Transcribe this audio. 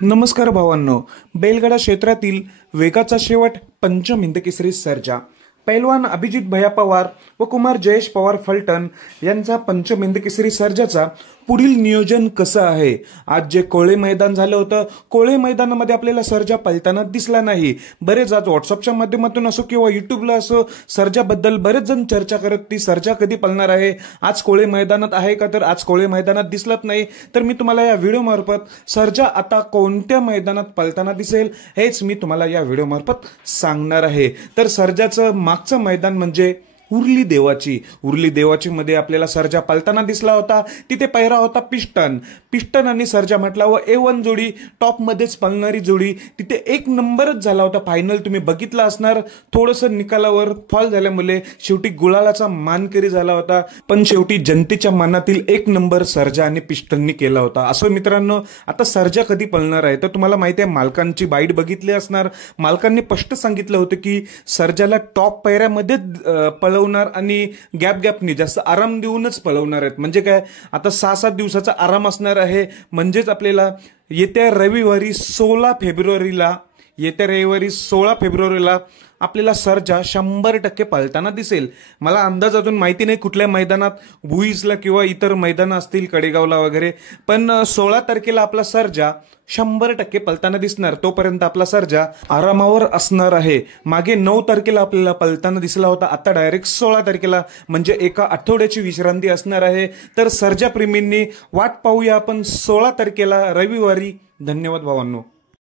नमस्कार भावांनो, बैलगाडा क्षेत्रातील वेगाचा शेवट पंचम हिंदकेसरी सर्जा पैलवान अभिजित भैया पवार व कुमार जयेश पवार फलटण यांचा पंचम हिंदकेसरी सर्जाचा पुढील नियोजन कसं आहे। आज जे कोळे मैदान झालं होतं, कोळे मैदानामध्ये आपल्याला सर्जा पळताना दिसला नाही। बरेच आज व्हॉट्सअपच्या माध्यमातून असो किंवा युट्यूबला असो सर्जाबद्दल बरेच जण चर्चा करत ती सर्जा कधी पळणार आहे, आज कोळे मैदानात आहे का, तर आज कोळे मैदानात दिसलत नाही। तर मी तुम्हाला या व्हिडिओ मार्फत सर्जा आता कोणत्या मैदानात पळताना दिसेल हेच मी तुम्हाला या व्हिडिओ मार्फत सांगणार आहे। तर सर्जाचं मागचं मैदान म्हणजे उरली देवाची मध्ये आपल्याला सर्जा पळताना दिसला होता। तिथे पैरा होता पिस्टन आणि सर्जा म्हटला व A1 जोडी टॉप मध्येच पळणारी जोडी, तिथे एक नंबरच झाला होता। फायनल तुम्ही बघितला असणार, थोडंसं निकालावर फॉल झाल्यामुळे शेवटी गुलालाचा मानकरी झाला होता, पण शेवटी जनतेच्या मनातील एक नंबर सर्जा आणि पिस्टननी केला होता। असं मित्रांनो, आता सर्जा कधी पळणार आहे तर तुम्हाला माहिती आहे, मालकांची बाईट बघितली असणार। मालकांनी स्पष्ट सांगितलं होतं की सर्जाला टॉप पैऱ्यामध्ये पळवणार आणि गॅपनी जास्त आराम देऊनच पळवणार आहेत। म्हणजे काय, आता 6-7 दिवसाचा आराम असणार आहे। म्हणजेच आपल्याला येत्या रविवारी 16 फेब्रुवारीला आपल्याला सर्जा 100% पळताना दिसेल। मला अंदाज अजून माहिती नाही कुठल्या मैदानात, भुईसला किंवा इतर मैदान असतील कडेगावला वगैरे, पण 16 तारखेला आपला सर्जा 100% पळताना दिसणार। तोपर्यंत आपला सर्जा आरामावर असणार आहे। मागे 9 तारखेला आपल्याला पळताना दिसला होता, आता डायरेक्ट 16 तारखेला, म्हणजे एका आठवड्याची विश्रांती असणार आहे। तर सर्जा प्रेमींनी वाट पाहूया आपण 16 तारखेला रविवारी। धन्यवाद भावांनो।